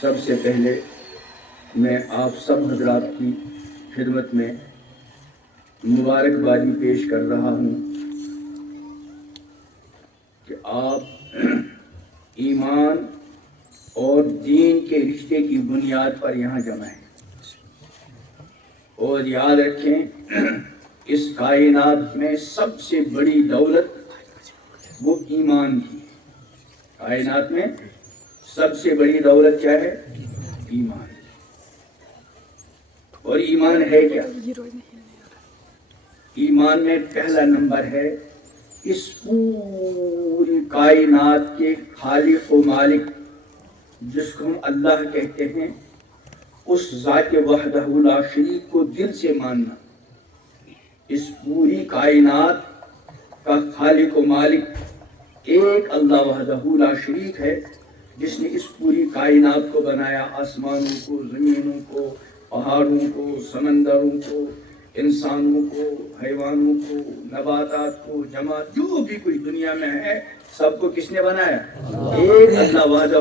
سب سے پہلے میں آپ سب حضرات کی خدمت میں مبارکبادی پیش کر رہا ہوں کہ آپ ایمان اور دین کے رشتے کی بنیاد پر یہاں جمع ہیں، اور یاد رکھیں اس کائنات میں سب سے بڑی دولت وہ ایمان کی ہے۔ کائنات میں سب سے بڑی دولت کیا ہے؟ ایمان۔ اور ایمان ہے کیا؟ ایمان میں پہلا نمبر ہے اس پوری کائنات کے خالق و مالک جس کو ہم اللہ کہتے ہیں، اس ذات وحدہ لا شریک کو دل سے ماننا۔ اس پوری کائنات کا خالق و مالک ایک اللہ وحدہ لا شریک ہے، جس نے اس پوری کائنات کو بنایا، آسمانوں کو، زمینوں کو، پہاڑوں کو، سمندروں کو، انسانوں کو، حیوانوں کو، نباتات کو، جماعت جو بھی کچھ دنیا میں ہے سب کو کس نے بنایا؟ ایک اللہ وحدہ۔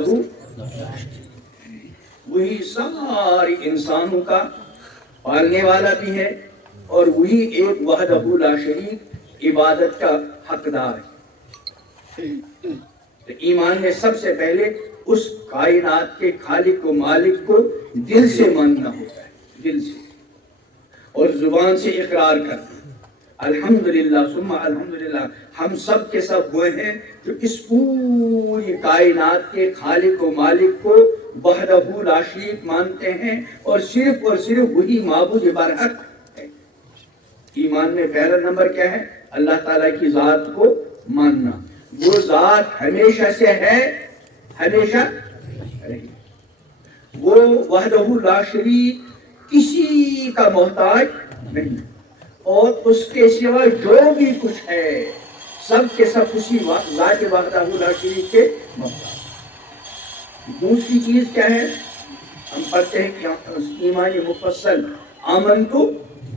وہی سارے انسانوں کا پالنے والا بھی ہے اور وہی ایک وحدہ لا شریک عبادت کا حقدار ہے۔ تو ایمان میں سب سے پہلے اس کائنات کے خالق و مالک کو دل سے ماننا ہوتا ہے، دل سے، اور زبان سے اقرار کرنا۔ الحمدللہ ثم الحمدللہ، ہم سب کے سب وہ ہیں جو اس پوری کائنات کے خالق و مالک کو وحدہ لا شریک مانتے ہیں اور صرف وہی معبود برحق ہے۔ ایمان میں پہلا نمبر کیا ہے؟ اللہ تعالیٰ کی ذات کو ماننا۔ وہ ذات ہمیشہ سے ہے، ہمیشہ رہے۔ وہ وحدہ لا شریک کسی کا محتاج نہیں، اور اس کے سوا جو بھی کچھ ہے سب کے سب اسی ذات وحدہ لا شریک کے محتاج۔ دوسری چیز کیا ہے؟ ہم پڑھتے ہیں کہ ایمان مفصل آمنت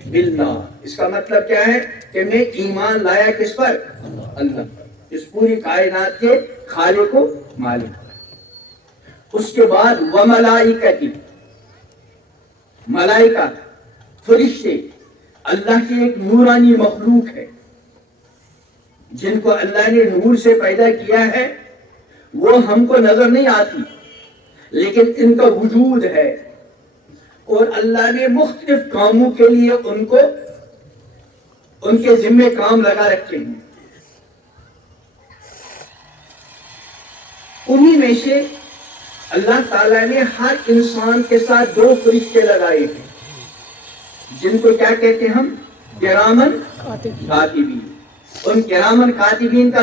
باللہ، اس کا مطلب کیا ہے کہ میں ایمان لایا کس پر؟ اللہ پر، اس پوری کائنات کے خالق و مالک پر۔ اس کے بعد وملائکتی، ملائکہ فرشتے اللہ کی ایک نورانی مخلوق ہے جن کو اللہ نے نور سے پیدا کیا ہے۔ وہ ہم کو نظر نہیں آتی لیکن ان کا وجود ہے، اور اللہ نے مختلف کاموں کے لیے ان کو ان کے ذمہ کام لگا رکھے ہیں۔ انہی میں سے اللہ تعالیٰ نے ہر انسان کے ساتھ دو فرشتے لگائے ہیں جن کو کیا کہتے ہیں ہم؟ کرامن کاتبین۔ ان کرامن کاتبین کا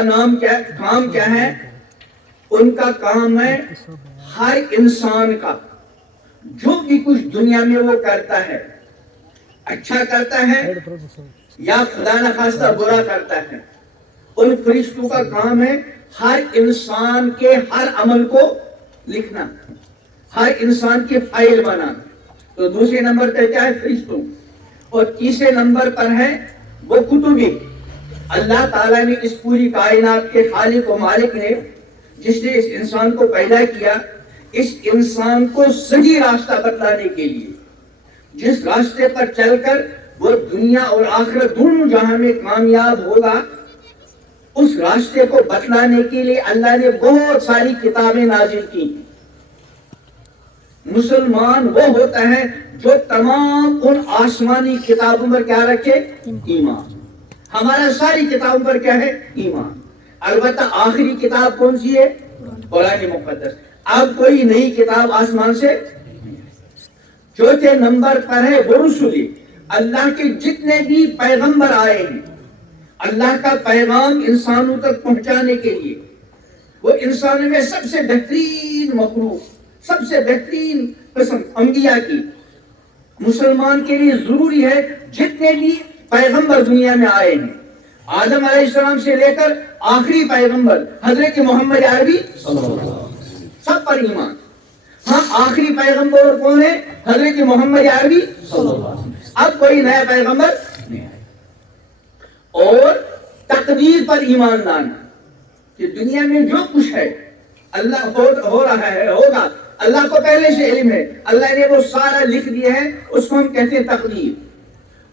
کام کیا ہے؟ ان کا کام ہے ہر انسان کا جو بھی کچھ دنیا میں وہ کرتا ہے، اچھا کرتا ہے یا خدا نخواستہ برا کرتا ہے، ان فرشتوں کا کام ہے ہر انسان کے ہر عمل کو لکھنا، ہر انسان کی فائل بنانا۔ تو دوسرے نمبر پہ کیا ہے؟ فرشتوں۔ اور تیسرے نمبر پر ہے وہ کتبی۔ اللہ تعالیٰ نے اس پوری کائنات کے خالق و مالک نے، جس نے اس انسان کو پیدا کیا، اس انسان کو صحیح راستہ بتلانے کے لیے، جس راستے پر چل کر وہ دنیا اور آخرت دونوں جہاں میں کامیاب ہوگا، اس راستے کو بتلانے کے لیے اللہ نے بہت ساری کتابیں نازل کی ہیں۔ مسلمان وہ ہوتا ہے جو تمام ان آسمانی کتابوں پر کیا رکھے؟ ایمان۔ ہمارا ساری کتابوں پر کیا ہے؟ ایمان۔ البتہ آخری کتاب کون سی ہے؟ قرآن مقدس۔ اب کوئی نئی کتاب آسمان سے۔ چوتھے نمبر پر ہے ورسلی، اللہ کے جتنے بھی پیغمبر آئے ہیں اللہ کا پیغام انسانوں تک پہنچانے کے لیے، وہ انسانوں میں سب سے بہترین مخلوق، سب سے بہترین قسم انبیاء کی۔ مسلمان کے لیے ضروری ہے جتنے بھی پیغمبر دنیا میں آئے ہیں، آدم علیہ السلام سے لے کر آخری پیغمبر حضرت محمد عربی سب پر ایمان۔ ہاں، آخری پیغمبر کون ہے؟ حضرت محمد عربی۔ اب کوئی نیا پیغمبر نہیں آئے۔ اور تقدیر پر ایمان لانا کہ دنیا میں جو کچھ ہے اللہ ہو رہا ہے، ہوگا، اللہ کو پہلے سے علم ہے، اللہ نے وہ سارا لکھ دیا ہے، اس کو ہم کہتے ہیں تقدیر۔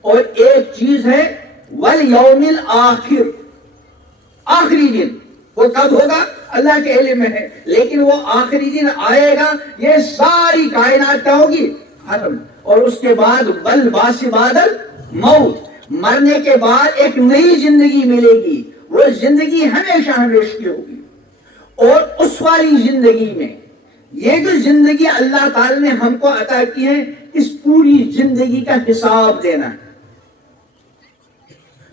اور ایک چیز ہے والیوم الآخر، آخری دن، وہ کب ہوگا اللہ کے علم میں ہے، لیکن وہ آخری دن آئے گا، یہ ساری کائنات کیا ہوگی؟ ختم۔ اور اس کے بعد والبعث بعد الموت، مرنے کے بعد ایک نئی زندگی ملے گی، وہ زندگی ہمیشہ ہمیشہ کی ہوگی۔ اور اس والی زندگی میں یہ جو زندگی اللہ تعالی نے ہم کو عطا کی ہے، اس پوری زندگی کا حساب دینا ہے۔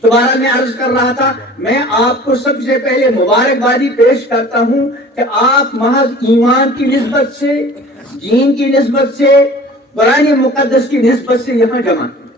دوبارہ میں عرض کر رہا تھا، میں آپ کو سب سے پہلے مبارکبادی پیش کرتا ہوں کہ آپ محض ایمان کی نسبت سے، دین کی نسبت سے، قرآن مقدس کی نسبت سے یہاں جمع ہیں۔